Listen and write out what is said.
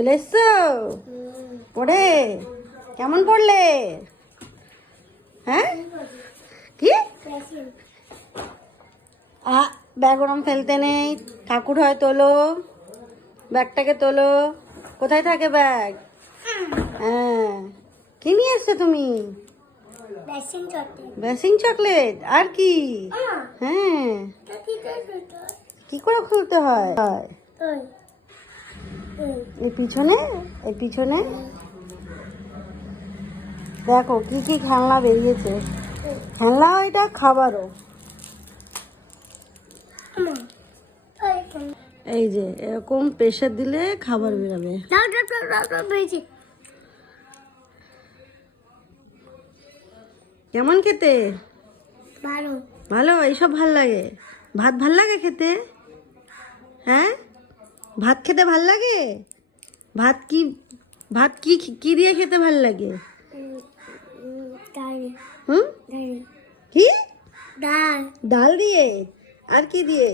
চলে এসছো পড়ে? কেমন পড়লে? হ্যাঁ কি ব্যাগ ওরম ফেলতে নেই, ঠাকুর হয় তোলো, ব্যাগটাকে তোলো। কোথায় থাকে ব্যাগ? হ্যাঁ, কি নিয়ে এসছো তুমি? Basin chocolate. আর কি? হ্যাঁ, কি করে খুলতে হয়? এই পিছনে, এই পিছনে দেখো কি কি খেলনা বেরিয়েছে। খেলনা এটা খাবারও। এই যে এরকম প্রেসার দিলে খাবার বেরোবে। কেমন খেতে? ভালো। এইসব ভাল লাগে? ভাত ভাল লাগে খেতে? হ্যাঁ, ভাত খেতে ভাল লাগে? ভাত কি, ভাত কি কি দিয়ে খেতে ভাল লাগে? হুম, কি? ডাল। ডাল দিয়ে? আর কি দিয়ে?